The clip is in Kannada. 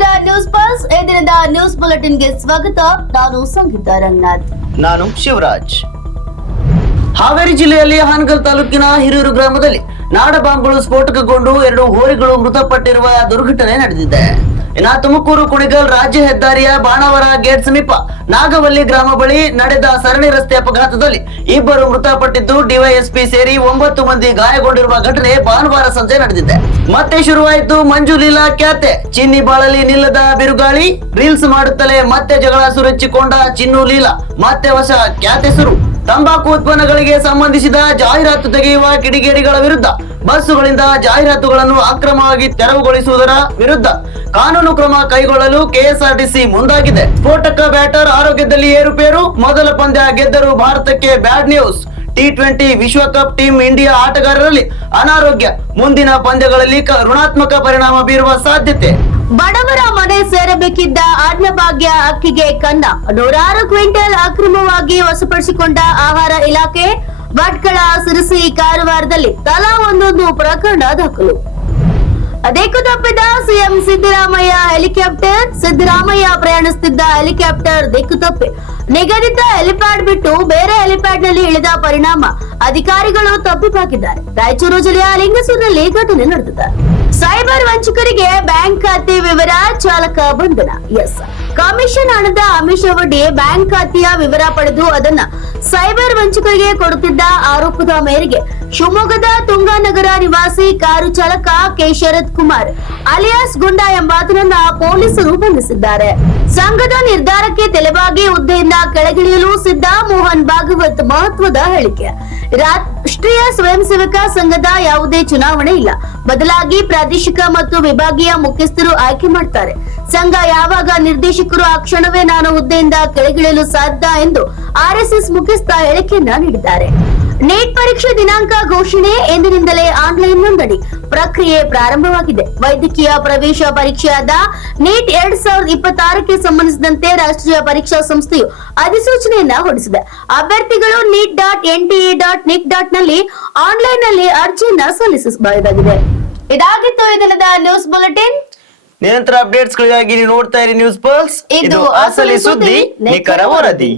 ಇದ್ದೀರಾ ನ್ಯೂಸ್ ಪಲ್ಸ್. ಈ ದಿನದ ನ್ಯೂಸ್ ಬುಲೆಟಿನ್ಗೆ ಸ್ವಾಗತ. ನಾನು ಸಂಗೀತ ರಂಗನಾಥ್. ನಾನು ಶಿವರಾಜ್. ಹಾವೇರಿ ಜಿಲ್ಲೆಯಲ್ಲಿ ಹಾನಗಲ್ ತಾಲೂಕಿನ ಹಿರಿಯೂರು ಗ್ರಾಮದಲ್ಲಿ ನಾಡ ಬಾಂಬ್ಗಳು ಸ್ಫೋಟಕಗೊಂಡು 2 ಹೋರಿಗಳು ಮೃತಪಟ್ಟಿರುವ ದುರ್ಘಟನೆ ನಡೆದಿದೆ. ಇನ್ನು ತುಮಕೂರು ಕುಣಿಗಲ್ ರಾಜ್ಯ ಹೆದ್ದಾರಿಯ ಬಾಣಾವರ ಗೇಟ್ ಸಮೀಪ ನಾಗವಲ್ಲಿ ಗ್ರಾಮ ಬಳಿ ನಡೆದ ಸರಣಿ ರಸ್ತೆ ಅಪಘಾತದಲ್ಲಿ 2 ಮೃತಪಟ್ಟಿದ್ದು ಡಿವೈಎಸ್ಪಿ ಸೇರಿ 9 ಮಂದಿ ಗಾಯಗೊಂಡಿರುವ ಘಟನೆ ಭಾನುವಾರ ಸಂಜೆ ನಡೆದಿದೆ. ಮತ್ತೆ ಶುರುವಾಯಿತು ಮಂಜು ಲೀಲಾ ಖ್ಯಾತೆ. ಚಿನ್ನಿ ಬಾಳಲಿ ನಿಲ್ಲದ ಬಿರುಗಾಳಿ. ರೀಲ್ಸ್ ಮಾಡುತ್ತಲೇ ಮತ್ತೆ ಜಗಳ ಸುರಚ್ಚಿಕೊಂಡ ಚಿನ್ನು ಲೀಲಾ ಮತ್ತೆ ಹೊಸ ಖ್ಯಾತೆ ಶುರು. ತಂಬಾಕು ಉತ್ಪನ್ನಗಳಿಗೆ ಸಂಬಂಧಿಸಿದ ಜಾಹೀರಾತು ತೆಗೆಯುವ ಕಿಡಿಗೇಡಿಗಳ ವಿರುದ್ಧ ಬಸ್ಸುಗಳಿಂದ ಜಾಹೀರಾತುಗಳನ್ನು ಅಕ್ರಮವಾಗಿ ತೆರವುಗೊಳಿಸುವುದರ ವಿರುದ್ಧ ಕಾನೂನು ಕ್ರಮ ಕೈಗೊಳ್ಳಲು ಕೆಎಸ್ಆರ್ಟಿಸಿ ಮುಂದಾಗಿದೆ. ಸ್ಫೋಟಕ ಬ್ಯಾಟರ್ ಆರೋಗ್ಯದಲ್ಲಿ ಏರುಪೇರು. ಮೊದಲ ಪಂದ್ಯ ಗೆದ್ದರೂ ಭಾರತಕ್ಕೆ ಬ್ಯಾಡ್ ನ್ಯೂಸ್. T20 ವಿಶ್ವಕಪ್ ಟೀಮ್ ಇಂಡಿಯಾ ಆಟಗಾರರಲ್ಲಿ ಅನಾರೋಗ್ಯ. ಮುಂದಿನ ಪಂದ್ಯಗಳಲ್ಲಿ ಋಣಾತ್ಮಕ ಪರಿಣಾಮ ಬೀರುವ ಸಾಧ್ಯತೆ. ಬಡವರ ಮನೆ ಸೇರಬೇಕಿದ್ದ ಅನ್ನಭಾಗ್ಯ ಅಕ್ಕಿಗೆ ಕನ್ನ. 106 ಕ್ವಿಂಟಲ್ ಅಕ್ರಮವಾಗಿ ವಶಪಡಿಸಿಕೊಂಡ ಆಹಾರ ಇಲಾಖೆ. ಭಟ್ಕಳ, ಸಿರಸಿ, ಕಾರವಾರದಲ್ಲಿ ತಲಾ ಒಂದೊಂದು ಪ್ರಕರಣ ದಾಖಲು. ಅದೇಕು ತಪ್ಪಿದ ಸಿಎಂ ಸಿದ್ದರಾಮಯ್ಯ ಹೆಲಿಕಾಪ್ಟರ್. ಸಿದ್ದರಾಮಯ್ಯ ಪ್ರಯಾಣಿಸುತ್ತಿದ್ದ ಹೆಲಿಕಾಪ್ಟರ್ ದಿಕ್ಕು ತಪ್ಪಿ ನಿಗದಿತ ಹೆಲಿಪ್ಯಾಡ್ ಬಿಟ್ಟು ಬೇರೆ ಹೆಲಿಪ್ಯಾಡ್ ನಲ್ಲಿ ಇಳಿದ ಪರಿಣಾಮ ಅಧಿಕಾರಿಗಳು ತಪ್ಪಿಹಾಕಿದ್ದಾರೆ. ರಾಯಚೂರು ಜಿಲ್ಲೆಯ ಲಿಂಗಸೂರಿನಲ್ಲಿ ಘಟನೆ ನಡೆದಿದೆ. ಸೈಬರ್ ವಂಚಕರಿಗೆ ಬ್ಯಾಂಕ್ ಖಾತೆ ವಿವರ, ಚಾಲಕ ಬಂಧನ. ಕಮಿಷನ್ ಹಣದ ಆಮಿಷ ಒಡ್ಡಿ ಬ್ಯಾಂಕ್ ಖಾತೆಯ ವಿವರ ಪಡೆದು ಅದನ್ನ ಸೈಬರ್ ವಂಚಕರಿಗೆ ಕೊಡುತ್ತಿದ್ದ ಆರೋಪದ ಮೇರೆಗೆ ಶಿವಮೊಗ್ಗದ ತುಂಗಾನಗರ ನಿವಾಸಿ ಕಾರು ಚಾಲಕ ಕೆ ಶರತ್ ಕುಮಾರ್ ಅಲಿಯಾಸ್ ಗುಂಡಾ ಎಂಬಾತನನ್ನ ಪೊಲೀಸರು ಬಂಧಿಸಿದ್ದಾರೆ. ಸಂಘದ ನಿರ್ಧಾರಕ್ಕೆ ತಲೆಬಾಗಿ ಹುದ್ದೆಯಿಂದ ಕೆಳಗಿಳಿಯಲು ಸಿದ್ಧ ಮೋಹನ್ ಭಾಗವತ್ ಮಹತ್ವದ ಹೇಳಿಕೆ. ರಾಷ್ಟ್ರೀಯ ಸ್ವಯಂ ಸೇವಕ ಸಂಘದ ಯಾವುದೇ ಚುನಾವಣೆ ಇಲ್ಲ, ಬದಲಾಗಿ ಪ್ರಾದೇಶಿಕ ಮತ್ತು ವಿಭಾಗೀಯ ಮುಖ್ಯಸ್ಥರು ಆಯ್ಕೆ ಮಾಡ್ತಾರೆ. ಸಂಘ ಯಾವಾಗ ನಿರ್ದೇಶಕರು ಆ ಕ್ಷಣವೇ ನಾನು ಹುದ್ದೆಯಿಂದ ಕೆಳಗಿಳಿಯಲು ಸಾಧ್ಯ ಎಂದು ಆರ್ಎಸ್ಎಸ್ ಮುಖ್ಯಸ್ಥ ಹೇಳಿಕೆಯನ್ನ ನೀಡಿದ್ದಾರೆ. ನೀಟ್ ಪರೀಕ್ಷೆ ದಿನಾಂಕ ಘೋಷಣೆ. ಎಂದಿನಿಂದಲೇ ಆನ್ಲೈನ್ ನೋಂದಣಿ ಪ್ರಕ್ರಿಯೆ ಪ್ರಾರಂಭವಾಗಿದೆ. ವೈದ್ಯಕೀಯ ಪ್ರವೇಶ ಪರೀಕ್ಷೆಯಾದ ನೀಟ್ 2026ಕ್ಕೆ ಸಂಬಂಧಿಸಿದಂತೆ ರಾಷ್ಟ್ರೀಯ ಪರೀಕ್ಷಾ ಸಂಸ್ಥೆಯು ಅಧಿಸೂಚನೆಯನ್ನ ಹೊರಡಿಸಿದೆ. ಅಭ್ಯರ್ಥಿಗಳು NEET.NTA.NIC ನಲ್ಲಿ ಆನ್ಲೈನ್ ನಲ್ಲಿ ಅರ್ಜಿಯನ್ನ ಸಲ್ಲಿಸಬಹುದಾಗಿದೆ. ಇದಾಗಿತ್ತು ಈ ದಿನದ ನ್ಯೂಸ್ ಬುಲೆಟಿನ್. ನಿರಂತರ ಅಪ್ಡೇಟ್ಸ್ ಗಳಿಗಾಗಿ ನೀವು ನೋಡ್ತಾ ಇರಿ ನ್ಯೂಸ್ ಪಲ್ಸ್. ಇದು ಅಸಲಿ ಸುದ್ದಿ, ನಿಖರ ವರದಿ.